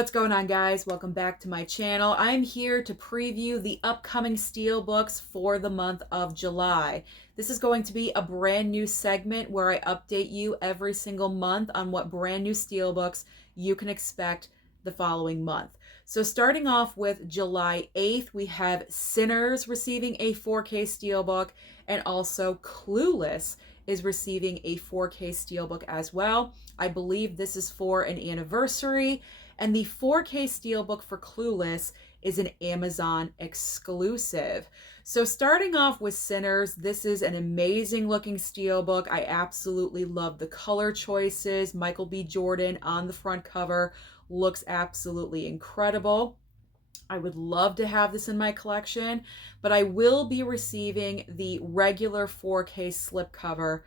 What's going on, guys? Welcome back to my channel. I'm here to preview the upcoming Steelbooks for the month of July. This is going to be a brand new segment where I update you every single month on what brand new Steelbooks you can expect the following month. So starting off with July 8th, we have Sinners receiving a 4K Steelbook, and also Clueless is receiving a 4K Steelbook as well. I believe this is for an anniversary. And the 4K Steelbook for Clueless is an Amazon exclusive. So starting off with Sinners, this is an amazing looking Steelbook. I absolutely love the color choices. Michael B. Jordan on the front cover looks absolutely incredible. I would love to have this in my collection, but I will be receiving the regular 4K slipcover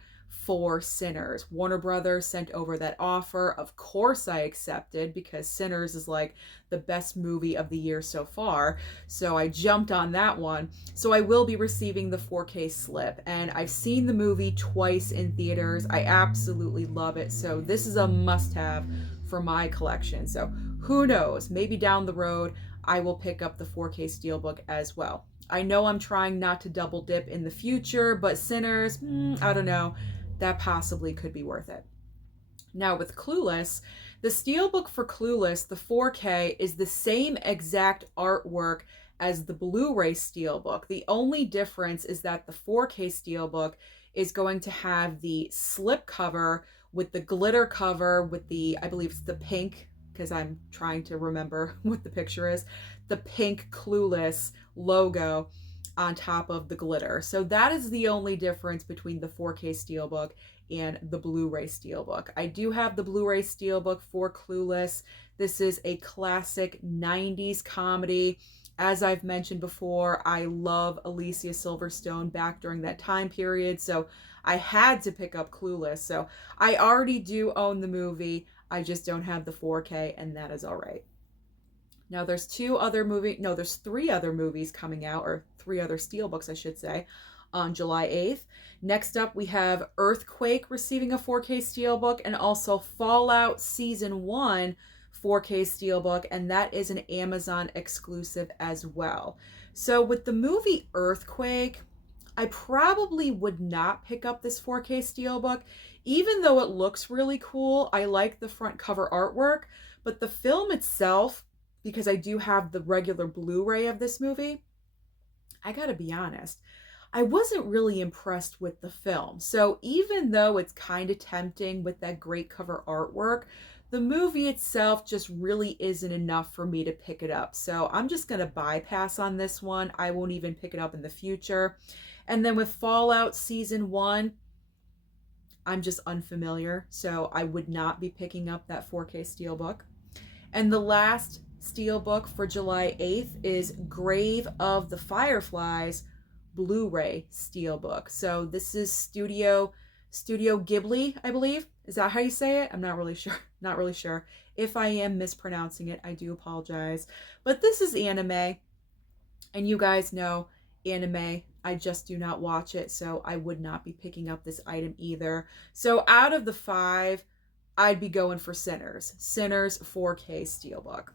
for Sinners. Warner Brothers sent over that offer. Of course I accepted, because Sinners is like the best movie of the year so far. So I jumped on that one. So I will be receiving the 4K slip, and I've seen the movie twice in theaters. I absolutely love it. So this is a must-have for my collection. So who knows, maybe down the road I will pick up the 4K Steelbook as well. I know I'm trying not to double dip in the future, but Sinners, I don't know, that possibly could be worth it. Now with Clueless, the Steelbook for Clueless, the 4K, is the same exact artwork as the Blu-ray Steelbook. The only difference is that the 4K Steelbook is going to have the slip cover with the glitter cover with the, I believe it's the pink, because I'm trying to remember what the picture is, the pink Clueless logo on top of the glitter. So that is the only difference between the 4K Steelbook and the Blu-ray Steelbook. I do have the Blu-ray Steelbook for Clueless. This is a classic 90s comedy. As I've mentioned before, I love Alicia Silverstone back during that time period, so I had to pick up Clueless. So I already do own the movie. I just don't have the 4K, and that is all right. Now there's three other movies coming out, or three other Steelbooks, I should say, on July 8th. Next up, we have Earthquake receiving a 4K Steelbook, and also Fallout Season 1 4K Steelbook, and that is an Amazon exclusive as well. So with the movie Earthquake, I probably would not pick up this 4K Steelbook, even though it looks really cool. I like the front cover artwork, but the film itself, because I do have the regular Blu-ray of this movie, I gotta be honest, I wasn't really impressed with the film. So even though it's kind of tempting with that great cover artwork, the movie itself just really isn't enough for me to pick it up. So I'm just gonna bypass on this one. I won't even pick it up in the future. And then with Fallout Season 1, I'm just unfamiliar, so I would not be picking up that 4K Steelbook. And the last Steelbook for July 8th is Grave of the Fireflies Blu-ray Steelbook. So this is Studio Ghibli, I believe. Is that how you say it? I'm not really sure. Not really sure. If I am mispronouncing it, I do apologize. But this is anime, and you guys know anime, I just do not watch it, so I would not be picking up this item either. So out of the 5, I'd be going for Sinners. Sinners 4K Steelbook.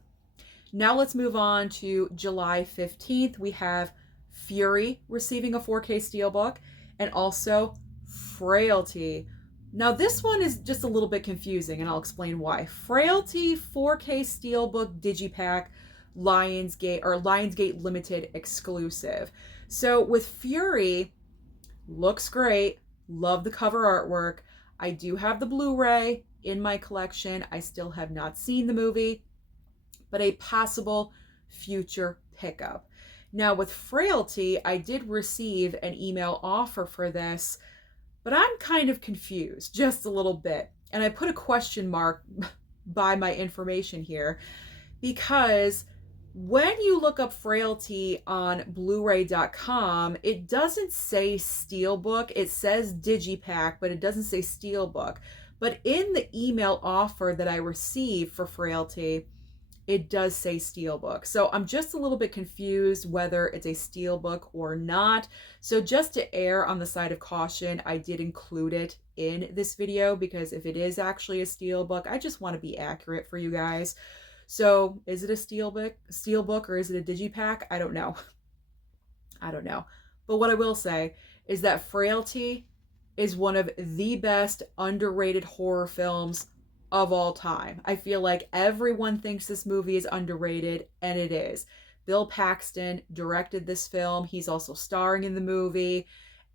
Now let's move on to July 15th. We have Fury receiving a 4K Steelbook, and also Frailty. Now this one is just a little bit confusing, and I'll explain why. Frailty 4K Steelbook Digipack Lionsgate Limited exclusive. So with Fury, looks great. Love the cover artwork. I do have the Blu-ray in my collection. I still have not seen the movie, but a possible future pickup. Now with Frailty, I did receive an email offer for this, but I'm kind of confused just a little bit. And I put a question mark by my information here, because when you look up Frailty on Blu-ray.com, it doesn't say Steelbook. It says Digipack, but it doesn't say Steelbook. But in the email offer that I received for Frailty, it does say Steelbook. So I'm just a little bit confused whether it's a Steelbook or not. So just to err on the side of caution, I did include it in this video, because if it is actually a Steelbook, I just want to be accurate for you guys. So is it a steelbook or is it a digipack? I don't know. I don't know. But what I will say is that Frailty is one of the best underrated horror films of all time. I feel like everyone thinks this movie is underrated, and it is. Bill Paxton directed this film. He's also starring in the movie,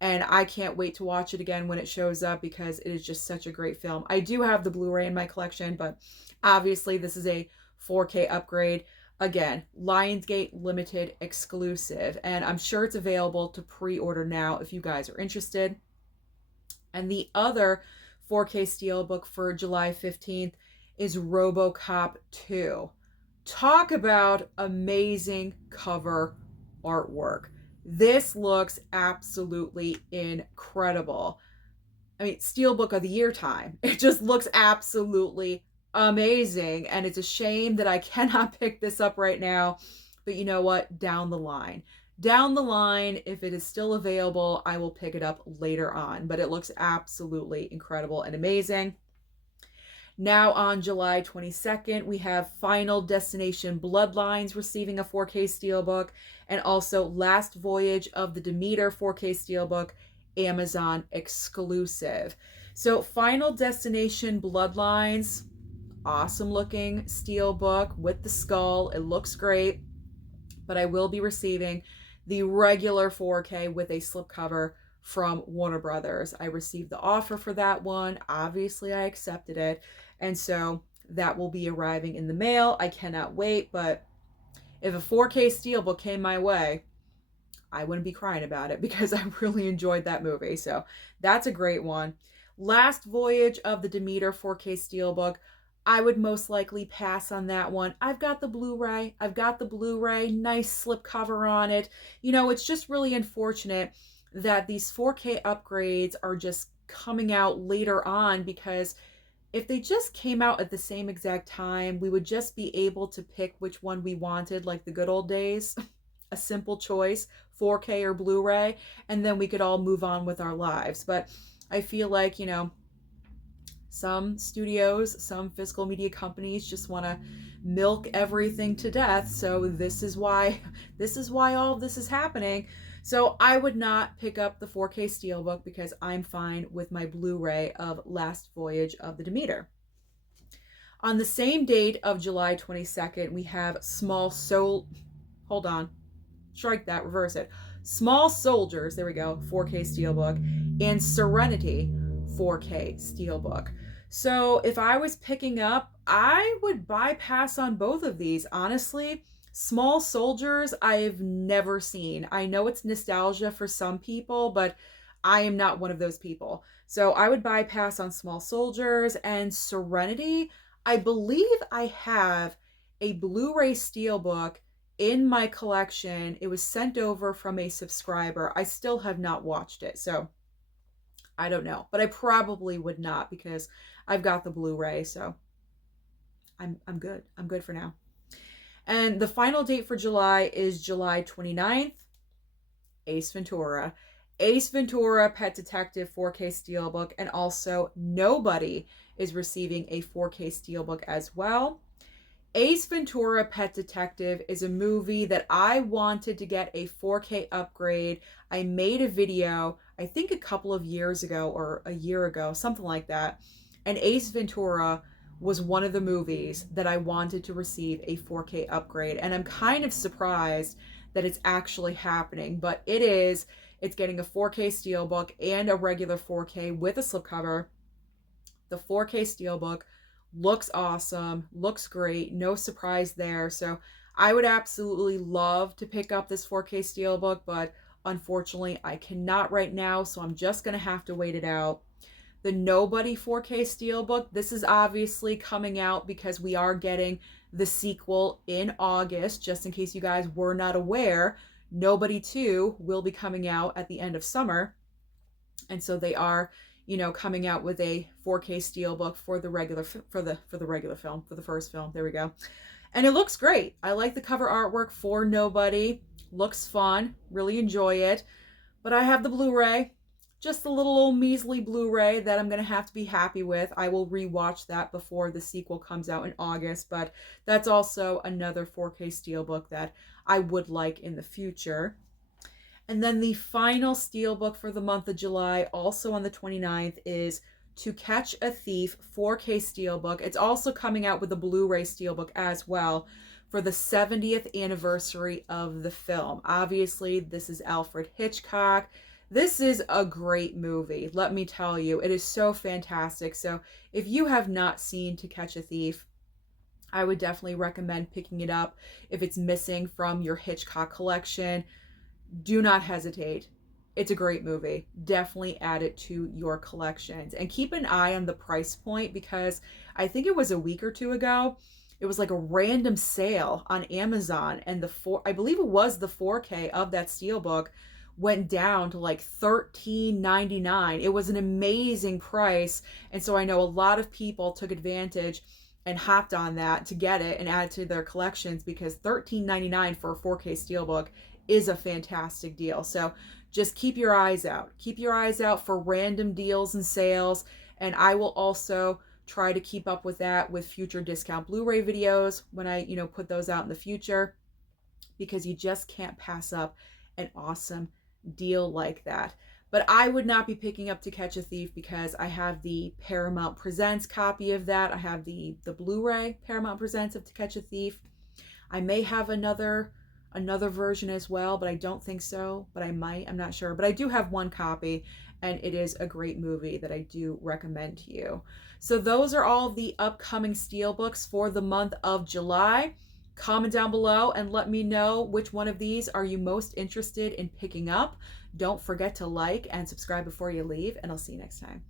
and I can't wait to watch it again when it shows up because it is just such a great film. I do have the Blu-ray in my collection, but obviously this is a 4K upgrade. Again, Lionsgate limited exclusive, and I'm sure it's available to pre-order now if you guys are interested. And the other 4K Steelbook for July 15th is Robocop 2. Talk about amazing cover artwork. This looks absolutely incredible. I mean, Steelbook of the Year time. It just looks absolutely amazing. And it's a shame that I cannot pick this up right now. But you know what? Down the line. Down the line, if it is still available, I will pick it up later on. But it looks absolutely incredible and amazing. Now on July 22nd, we have Final Destination Bloodlines receiving a 4K Steelbook, and also Last Voyage of the Demeter 4K Steelbook, Amazon exclusive. So Final Destination Bloodlines, awesome looking steelbook with the skull. It looks great, but I will be receiving the regular 4K with a slipcover from Warner Brothers. I received the offer for that one. Obviously, I accepted it. And so that will be arriving in the mail. I cannot wait. But if a 4K Steelbook came my way, I wouldn't be crying about it because I really enjoyed that movie. So that's a great one. Last Voyage of the Demeter 4K Steelbook. I would most likely pass on that one. I've got the Blu-ray. Nice slipcover on it. You know, it's just really unfortunate that these 4K upgrades are just coming out later on, because if they just came out at the same exact time, we would just be able to pick which one we wanted, like the good old days. A simple choice, 4K or Blu-ray, and then we could all move on with our lives. But I feel like, you know, some studios, some physical media companies just want to milk everything to death. So this is why all of this is happening. So I would not pick up the 4K Steelbook because I'm fine with my Blu-ray of Last Voyage of the Demeter. On the same date of July 22nd, we have Small Soldiers, there we go, 4K Steelbook, and Serenity 4K Steelbook. So if I was picking up, I would bypass on both of these, honestly. Small Soldiers, I've never seen. I know it's nostalgia for some people, but I am not one of those people. So I would bypass on Small Soldiers. And Serenity, I believe I have a Blu-ray Steelbook in my collection. It was sent over from a subscriber. I still have not watched it, so I don't know. But I probably would not because I've got the Blu-ray, so I'm good. I'm good for now. And the final date for July is July 29th, Ace Ventura. Ace Ventura Pet Detective 4K Steelbook, and also Nobody is receiving a 4K Steelbook as well. Ace Ventura Pet Detective is a movie that I wanted to get a 4K upgrade. I made a video, I think a couple of years ago or a year ago, something like that. And Ace Ventura was one of the movies that I wanted to receive a 4K upgrade. And I'm kind of surprised that it's actually happening, but it is. It's getting a 4K Steelbook and a regular 4K with a slipcover. The 4K Steelbook looks awesome, looks great, no surprise there. So I would absolutely love to pick up this 4K Steelbook, but unfortunately I cannot right now, so I'm just going to have to wait it out. The Nobody 4K Steelbook, this is obviously coming out because we are getting the sequel in August. Just in case you guys were not aware, Nobody 2 will be coming out at the end of summer. And so they are, you know, coming out with a 4K Steelbook for the regular for the first film. There we go. And it looks great. I like the cover artwork for Nobody. Looks fun. Really enjoy it. But I have the Blu-ray. just a little old measly Blu-ray that I'm going to have to be happy with. I will rewatch that before the sequel comes out in August, but that's also another 4K Steelbook that I would like in the future. And then the final Steelbook for the month of July, also on the 29th, is To Catch a Thief 4K Steelbook. It's also coming out with a Blu-ray Steelbook as well for the 70th anniversary of the film. Obviously, this is Alfred Hitchcock. This is a great movie, let me tell you. It is so fantastic. So if you have not seen To Catch a Thief, I would definitely recommend picking it up if it's missing from your Hitchcock collection. Do not hesitate. It's a great movie. Definitely add it to your collections. And keep an eye on the price point, because I think it was a week or two ago, it was like a random sale on Amazon, and I believe it was the 4K of that Steelbook went down to like $13.99. It was an amazing price. And so I know a lot of people took advantage and hopped on that to get it and add it to their collections, because $13.99 for a 4K Steelbook is a fantastic deal. So just keep your eyes out. Keep your eyes out for random deals and sales. And I will also try to keep up with that with future discount Blu-ray videos when I, put those out in the future, because you just can't pass up an awesome deal like that. But I would not be picking up To Catch a Thief because I have the Paramount Presents copy of that. I have the Blu-ray Paramount Presents of To Catch a Thief. I may have another version as well, but I don't think so. But I might, I'm not sure. But I do have one copy, and it is a great movie that I do recommend to you. So those are all the upcoming Steelbooks for the month of July. Comment down below and let me know which one of these are you most interested in picking up. Don't forget to like and subscribe before you leave, and I'll see you next time.